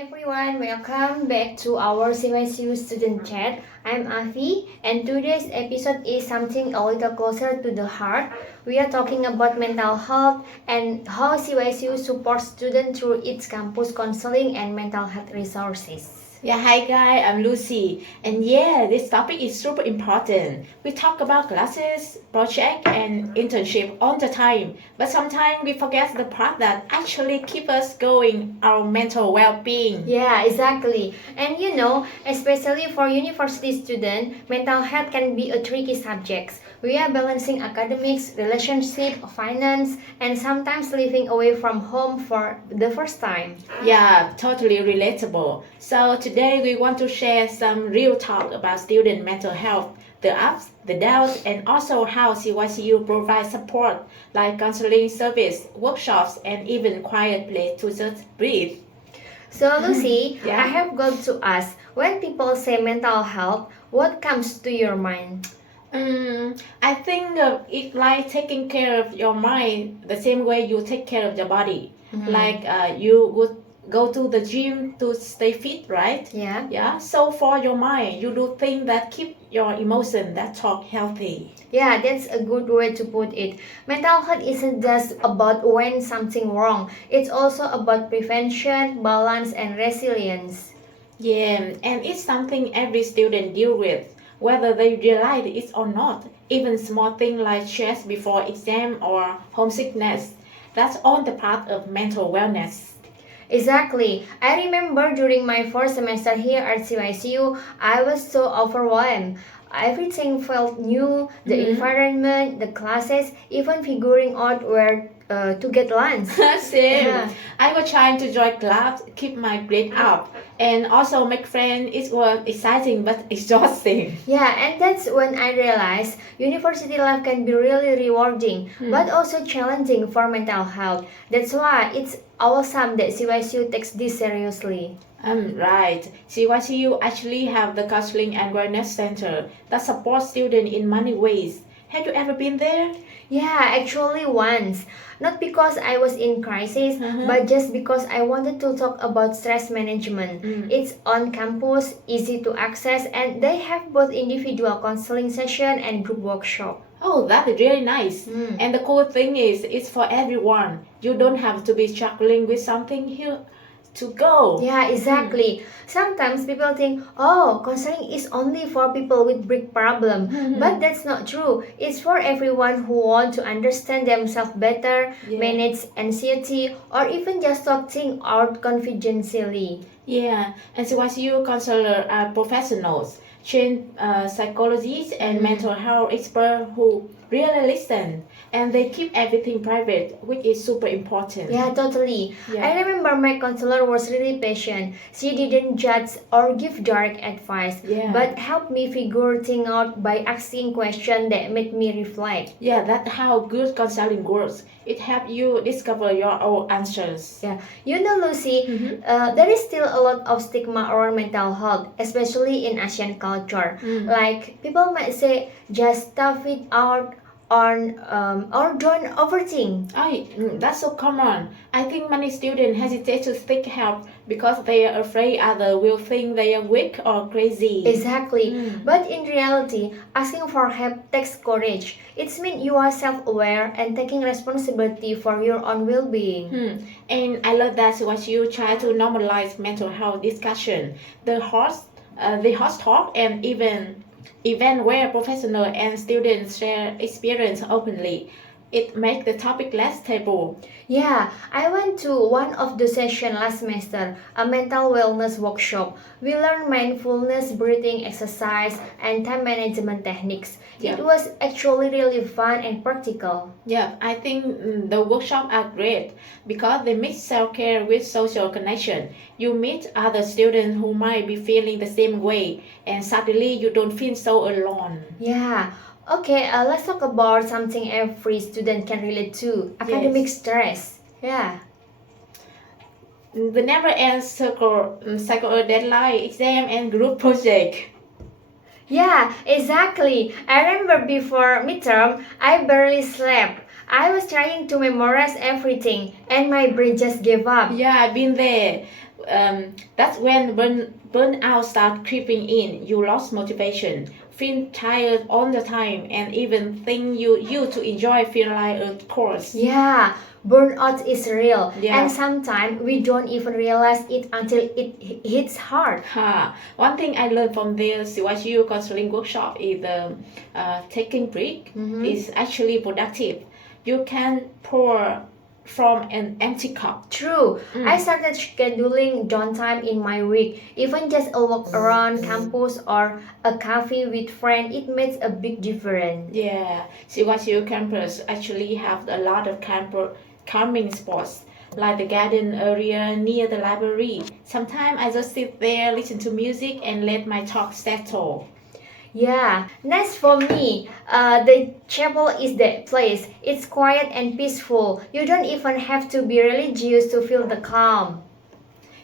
Everyone, welcome back to our CYCU student chat. I'm Afi, and today's episode is something a little closer to the heart. We are talking about mental health and how CYCU supports students through its campus counseling and mental health resources. Yeah, hi guys, I'm Lucy. And yeah, this topic is super important. We talk about classes, project, and internship all the time. But sometimes we forget the part that actually keep us going, our mental well-being. Yeah, exactly. And especially for university students, mental health can be a tricky subject. We are balancing academics, relationship, finance, and sometimes living away from home for the first time. Yeah, totally relatable. So today we want to share some real talk about student mental health, the ups, the downs, and also how CYCU provides support like counseling service, workshops, and even quiet place to just breathe. So, Lucy, Yeah. I have got to ask, when people say mental health, what comes to your mind? I think it's like taking care of your mind the same way you take care of your body. Like you would go to the gym to stay fit, right? Yeah. Yeah. So for your mind, you do things that keep your emotion that talk healthy. Yeah, that's a good way to put it. Mental health isn't just about when something wrong. It's also about prevention, balance, and resilience. Yeah, and it's something every student deal with, whether they realize it or not. Even small things like stress before exam or homesickness, that's all the part of mental wellness. Exactly. I remember during my first semester here at CYCU, I was so overwhelmed. Everything felt new, the environment, the classes, even figuring out where to get lunch. Same. Yeah. I was trying to join clubs, keep my grade up, and also make friends. It was exciting but exhausting. Yeah, and that's when I realized university life can be really rewarding, but also challenging for mental health. That's why it's awesome that CYCU takes this seriously. Right. CYCU actually have the counseling and wellness center that supports students in many ways. Have you ever been there? Yeah, actually once. Not because I was in crisis, but just because I wanted to talk about stress management. It's on campus, easy to access, and they have both individual counseling session and group workshop. Oh, that is really nice. And the cool thing is, it's for everyone. You don't have to be struggling with something here to go. Yeah, exactly. Sometimes people think, oh, counseling is only for people with big problem. But that's not true. It's for everyone who want to understand themselves better, manage anxiety, or even just talk things out confidentially. Yeah, and CYCU counselors are professionals, trained psychologists and mental health experts who really listen, and they keep everything private, which is super important. Yeah, totally. Yeah. I remember my counselor was really patient. She didn't judge or give direct advice, Yeah. but helped me figure things out by asking questions that made me reflect. Yeah, that's how good counseling works. It helps you discover your own answers. Yeah, Lucy, there is still a lot of stigma around mental health, especially in Asian culture. Like people might say, just tough it out, or don't overthink. That's so common. I think many students hesitate to seek help because they are afraid others will think they are weak or crazy. Exactly. But in reality, asking for help takes courage. It means you are self-aware and taking responsibility for your own well-being. And I love that what you try to normalize mental health discussion, the host talk, and even event where professionals and students share experience openly. It makes the topic less taboo. Yeah, I went to one of the sessions last semester, a mental wellness workshop. We learned mindfulness, breathing exercise, and time management techniques. Yeah. It was actually really fun and practical. Yeah, I think the workshops are great because they mix self-care with social connection. You meet other students who might be feeling the same way, and suddenly you don't feel so alone. Yeah. Okay, let's talk about something every student can relate to, academic stress. Yeah. The never-end cycle deadline, exam, and group project. Yeah, exactly. I remember before midterm, I barely slept. I was trying to memorize everything, and my brain just gave up. Yeah, I've been there. That's when burnout start creeping in. You lost motivation, feel tired all the time, and even thing you used to enjoy feel like a course. Yeah, burnout is real, Yeah. and sometimes we don't even realize it until it hits hard. One thing I learned from the CYCU counseling workshop is taking break is actually productive. You can pour from an empty cup. True, I started scheduling downtime in my week. Even just a walk around campus or a cafe with friends, it makes a big difference. Yeah, CYCU campus actually have a lot of calming spots, like the garden area near the library. Sometimes I just sit there, listen to music, and let my talk settle. Yeah, next for me, the chapel is the place. It's quiet and peaceful. You don't even have to be religious to feel the calm.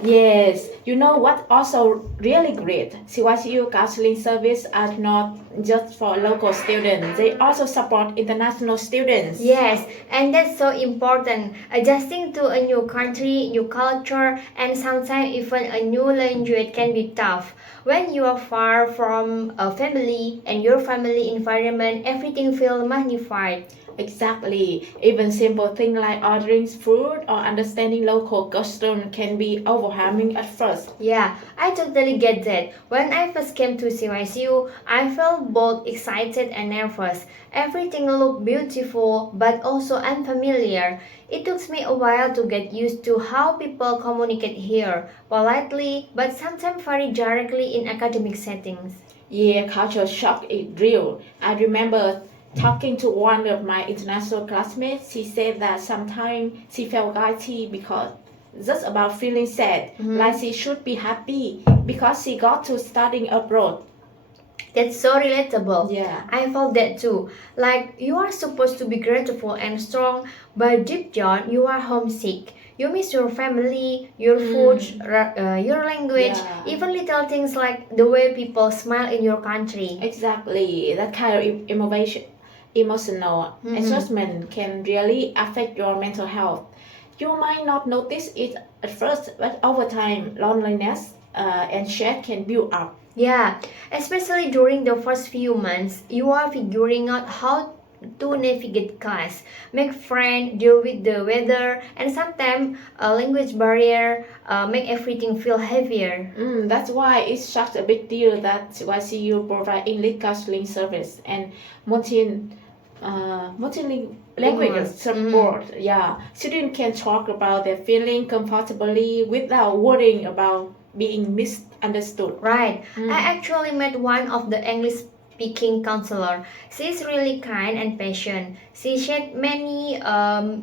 Yes, you know what also really great? CYCU counseling service are not just for local students, they also support international students. Yes, and that's so important. Adjusting to a new country, new culture, and sometimes even a new language can be tough. When you are far from a family and your family environment, everything feels magnified. Exactly. Even simple things like ordering food or understanding local custom can be overwhelming at first. Yeah, I totally get that. When I first came to CYCU, I felt both excited and nervous. Everything looked beautiful but also unfamiliar. It took me a while to get used to how people communicate here, politely but sometimes very directly in academic settings. Yeah, culture shock is real. I remember talking to one of my international classmates. She said that sometimes she felt guilty because just about feeling sad, like she should be happy because she got to studying abroad. That's so relatable. Yeah. I felt that too. Like you are supposed to be grateful and strong, but deep down you are homesick. You miss your family, your food, your language, Yeah. even little things like the way people smile in your country. Exactly. That kind of emotional adjustment can really affect your mental health. You might not notice it at first, but over time, loneliness and shame can build up. Yeah, especially during the first few months, you are figuring out how to navigate class, make friends, deal with the weather, and sometimes a language barrier make everything feel heavier. That's why it's such a big deal that YCU provide English counseling service and multi multilingual support. Yeah, students can talk about their feeling comfortably without worrying about being misunderstood. Right. I actually met one of the English speaking counselor. She's really kind and patient. She said many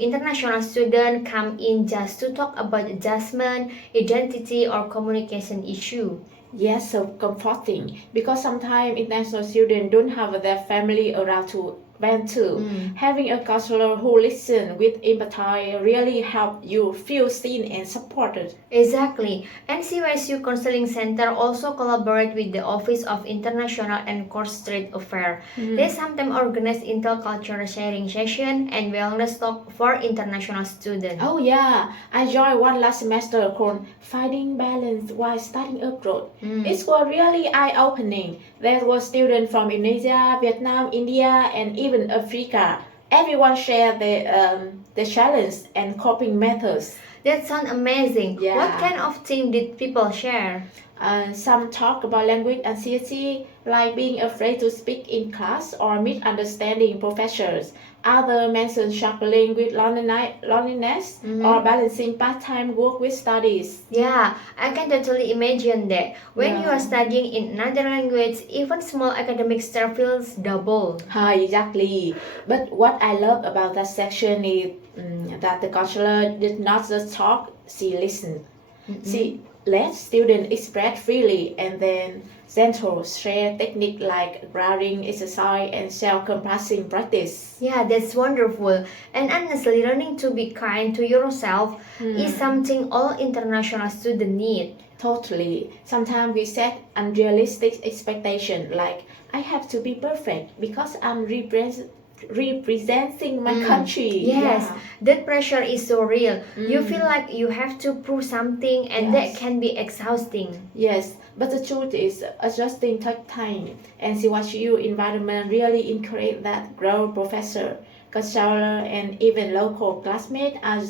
international students come in just to talk about adjustment, identity, or communication issue. Yes, so comforting because sometimes international students don't have their family around to vent to. Having a counselor who listens with empathy really helps you feel seen and supported. Exactly. And CYSU Counseling Center also collaborate with the Office of International and Cross-Strait Affairs. They sometimes organize intercultural sharing session and wellness talk for international students. Oh yeah, I joined one last semester called Finding Balance While Studying Abroad. It was really eye-opening. There were students from Indonesia, Vietnam, India, and even Africa. Everyone shared the challenge and coping methods. That sounds amazing. Yeah. What kind of thing did people share? Some talk about language anxiety, like being afraid to speak in class or misunderstanding professors. Others mention struggling with loneliness or balancing part-time work with studies. Yeah, I can totally imagine that. When you are studying in another language, even small academic stuff feels double. Exactly. But what I love about that section is that the counselor did not just talk, she listened. She let students express freely and then gentle share technique like grounding exercise and self-compassion practice. Yeah, that's wonderful. And honestly, learning to be kind to yourself is something all international students need. Totally. Sometimes we set unrealistic expectations like I have to be perfect because I'm representing my Mm. country. Yes, that pressure is so real. You Mm. feel like you have to prove something, and that Yes. can be exhausting. Yes, but the truth is adjusting takes time, and CYCU environment really encourage that. Growth professor, counselor, and even local classmates are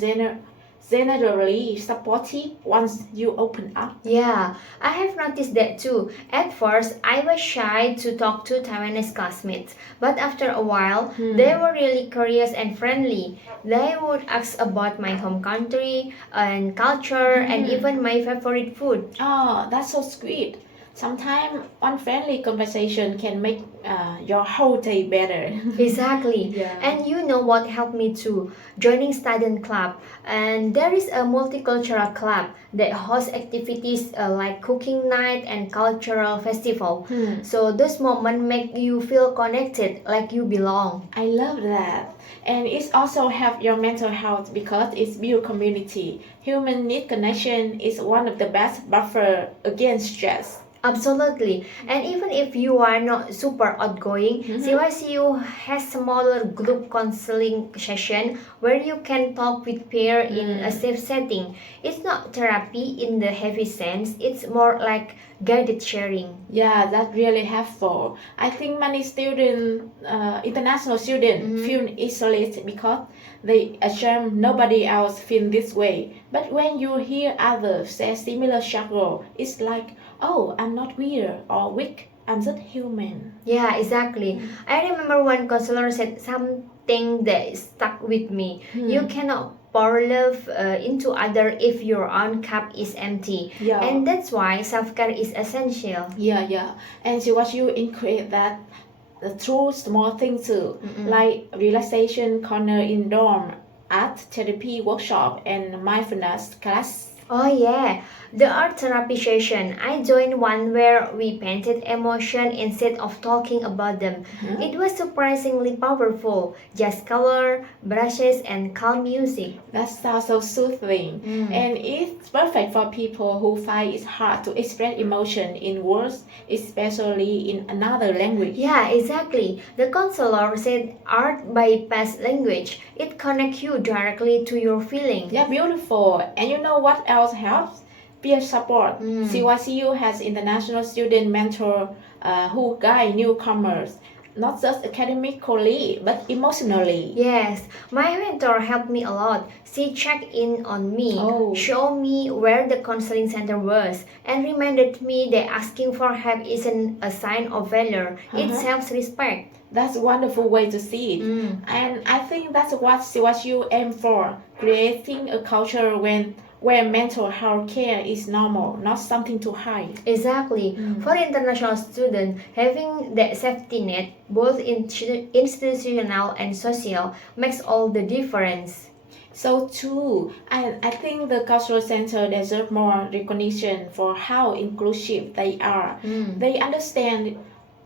generally supportive once you open up. Yeah, I have noticed that too. At first, I was shy to talk to Taiwanese classmates, but after a while, they were really curious and friendly. They would ask about my home country and culture and even my favorite food. Oh, that's so sweet. Sometimes one friendly conversation can make your whole day better. Exactly. Yeah. And you know what helped me too? Joining student club. And there is a multicultural club that hosts activities like cooking night and cultural festival. So this moment make you feel connected, like you belong. I love that. And it's also help your mental health because it's build community. Human need connection is one of the best buffer against stress. Absolutely. And even if you are not super outgoing, CYCU has smaller group counseling session where you can talk with peer in a safe setting. It's not therapy in the heavy sense, it's more like guided sharing. Yeah, that's really helpful. I think many international students feel isolated because they assume nobody else feels this way. But when you hear others say similar struggle, it's like, oh, I'm not weird or weak. I'm just human. Yeah, exactly. I remember one counselor said something that stuck with me. You cannot pour love into other if your own cup is empty. Yeah. And that's why self-care is essential. Yeah. And so what you include that through small things too, like relaxation corner in dorm, art therapy workshop, and mindfulness class. Oh yeah, the art therapy session. I joined one where we painted emotion instead of talking about them. It was surprisingly powerful. Just color, brushes, and calm music. That sounds so soothing, and it's perfect for people who find it hard to express emotion in words, especially in another language. Yeah, exactly. The counselor said art bypass language. It connects you directly to your feeling. Yeah, beautiful. And you know what else helps? Peer support. CYCU has international student mentor who guide newcomers, not just academically, but emotionally. Yes, my mentor helped me a lot. She checked in on me, showed me where the counseling center was, and reminded me that asking for help isn't a sign of failure. It self-respect. That's a wonderful way to see it. And I think that's what you aim for, creating a culture where mental health care is normal, not something to hide. Exactly. For international students, having that safety net, both institutional and social, makes all the difference. So too, I think the cultural center deserve more recognition for how inclusive they are. They understand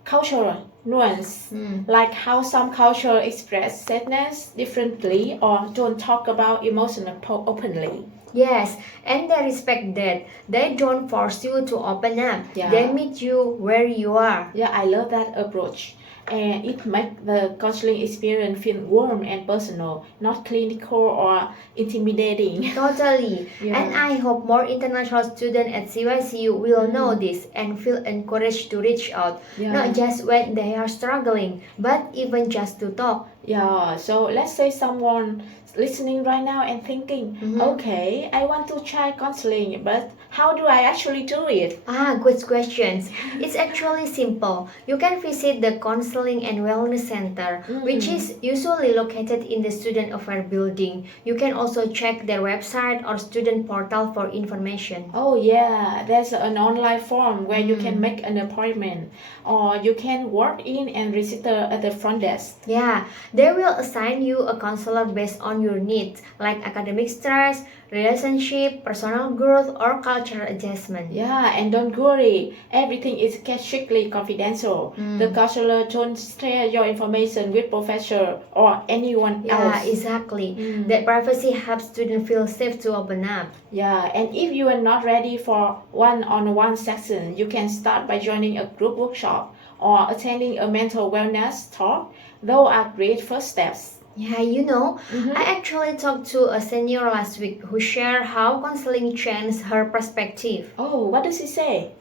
cultural nuance, like how some culture express sadness differently or don't talk about emotion openly. Yes, and they respect that. They don't force you to open up. Yeah. They meet you where you are. Yeah, I love that approach. And it makes the counseling experience feel warm and personal, not clinical or intimidating. Totally. Yeah. And I hope more international students at CYCU will know this and feel encouraged to reach out. Yeah. Not just when they are struggling, but even just to talk. Yeah, so let's say someone listening right now and thinking, okay, I want to try counseling, but how do I actually do it? Good questions. It's actually simple. You can visit the Counseling and Wellness Center, which is usually located in the Student Affairs building. You can also check their website or student portal for information. Oh yeah, there's an online form where you can make an appointment, or you can walk in and register at the front desk. Yeah, they will assign you a counselor based on your needs, like academic stress, relationship, personal growth, or cultural adjustment. Yeah, and don't worry, everything is kept strictly confidential. The counselor don't share your information with professor or anyone else. Yeah, exactly. That privacy helps students feel safe to open up. Yeah, and if you are not ready for one-on-one session, you can start by joining a group workshop or attending a mental wellness talk. Those are great first steps. Yeah, I actually talked to a senior last week who shared how counseling changed her perspective. Oh, what does she say?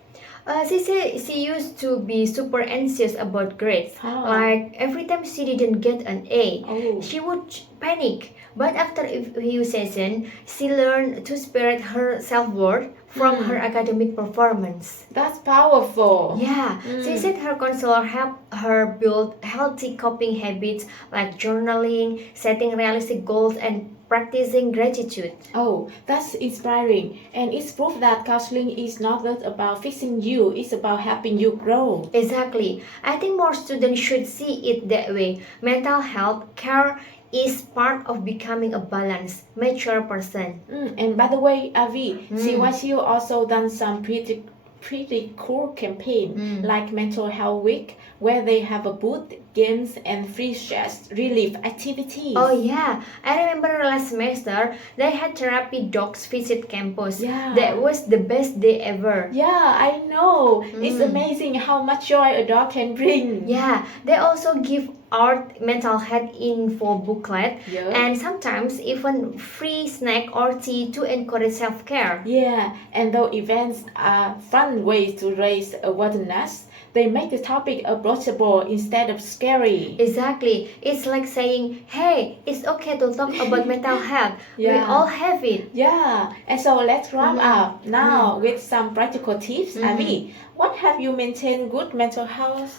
She said she used to be super anxious about grades. Oh. Like every time she didn't get an A, Oh. she would panic. But after a few sessions, she learned to separate her self-worth from her academic performance. That's powerful. Yeah, she said her counselor helped her build healthy coping habits like journaling, setting realistic goals, and practicing gratitude. Oh, that's inspiring. And it's proof that counseling is not just about fixing you, it's about helping you grow. Exactly. I think more students should see it that way. Mental health care is part of becoming a balanced, mature person. And by the way, Avi, CYCU also done some pretty cool campaign like Mental Health Week, where they have a booth, games, and free stress relief activities. Oh yeah, I remember last semester they had therapy dogs visit campus. Yeah. That was the best day ever. Yeah, I know. It's amazing how much joy a dog can bring. Yeah, they also give out mental health info booklet Yeah. and sometimes even free snack or tea to encourage self-care. Yeah, and though events are fun ways to raise awareness, they make the topic approachable instead of scary. Exactly. It's like saying, hey, it's okay to talk about mental health. We Yeah. all have it. Yeah, and so let's wrap up now with some practical tips. Avi, what have you maintained good mental health?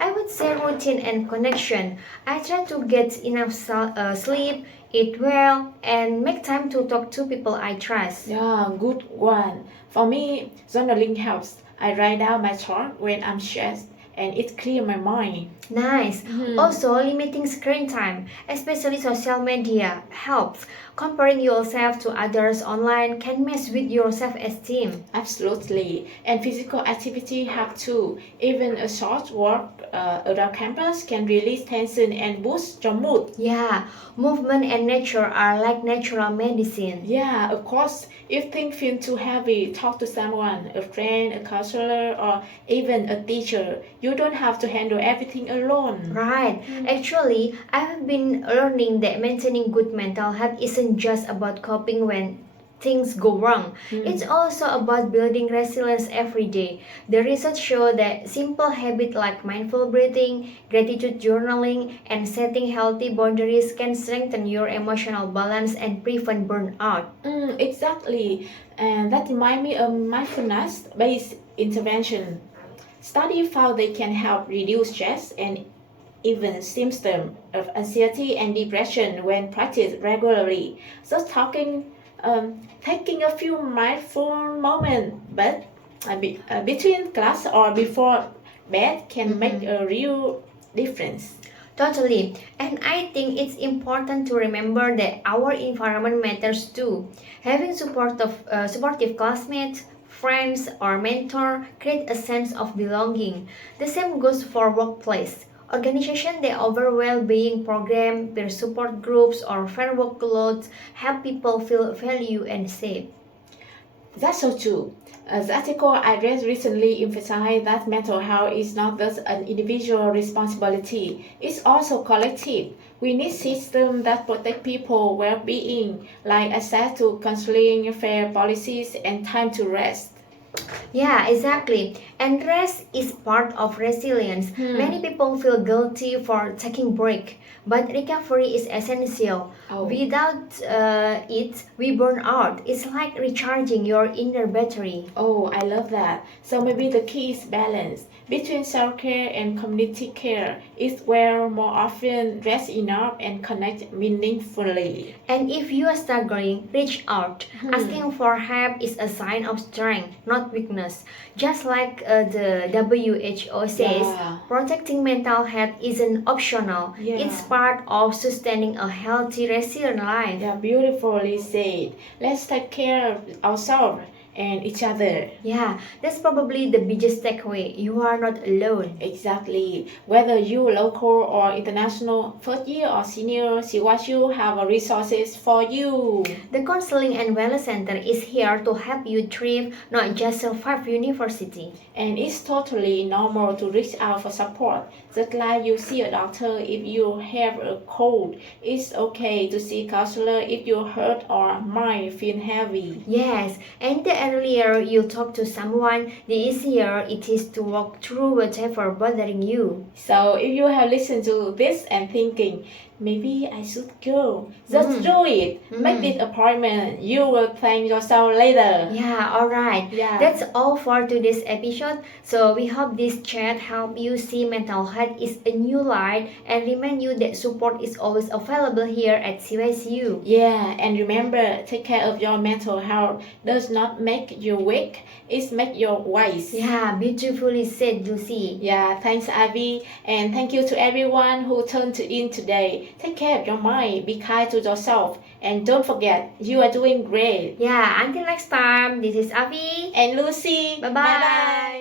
I would say routine and connection. I try to get enough sleep, eat well, and make time to talk to people I trust. Yeah, good one. For me, journaling helps. I write down my thoughts when I'm stressed and it clears my mind. Nice. Also, limiting screen time, especially social media, helps. Comparing yourself to others online can mess with your self-esteem. Absolutely. And physical activity help too. Even a short walk around campus can release tension and boost your mood. Yeah, movement and nature are like natural medicine. Yeah, of course. If things feel too heavy, talk to someone, a friend, a counselor, or even a teacher. You don't have to handle everything alone. Right. Actually, I've been learning that maintaining good mental health isn't just about coping when things go wrong. It's also about building resilience every day. The research shows that simple habits like mindful breathing, gratitude journaling, and setting healthy boundaries can strengthen your emotional balance and prevent burnout. Exactly. And that reminds me of mindfulness-based intervention. Study found they can help reduce stress and even symptoms of anxiety and depression when practiced regularly. So taking a few mindful moments, but between class or before bed can make a real difference. Totally. And I think it's important to remember that our environment matters too. Having supportive classmates, friends, or mentor create a sense of belonging. The same goes for workplace. Organizations that offer well-being programs, peer support groups, or fair workloads help people feel valued and safe. That's so true. The article I read recently emphasized that mental health is not just an individual responsibility, it's also collective. We need systems that protect people's well-being, like access to counseling, fair policies, and time to rest. Yeah, exactly. And rest is part of resilience. Many people feel guilty for taking break, but recovery is essential. Oh. Without it, we burn out. It's like recharging your inner battery. Oh, I love that. So maybe the key is balance between self-care and community care. Is where more often rest enough and connect meaningfully. And if you are struggling, reach out. Asking for help is a sign of strength, not weakness. Just like the WHO says, Yeah. protecting mental health isn't optional. Yeah. It's part of sustaining a healthy, resilient life. Yeah, beautifully said. Let's take care of ourselves and each other. Yeah, that's probably the biggest takeaway. You are not alone. Exactly. Whether you local or international, first year or senior, CYCU have resources for you. The Counseling and Wellness Center is here to help you thrive, not just survive university. And it's totally normal to reach out for support. Just like you see a doctor if you have a cold, it's okay to see a counselor if your heart or mind feel heavy. Yes, and the earlier you talk to someone, the easier it is to walk through whatever bothering you. So if you have listened to this and thinking, maybe I should go, just do it. Make this appointment. You will thank yourself later. Yeah, alright. Yeah. That's all for today's episode. So we hope this chat help you see mental health is a new light and remind you that support is always available here at CYCU. Yeah, and remember, take care of your mental health. Does not make you weak, it make you wise. Yeah, beautifully said, Lucy. Yeah, thanks Ivy, and thank you to everyone who tuned in today. Take care of your mind, be kind to yourself, and don't forget, you are doing great. Yeah, until next time, this is Avi And Lucy, Bye-bye.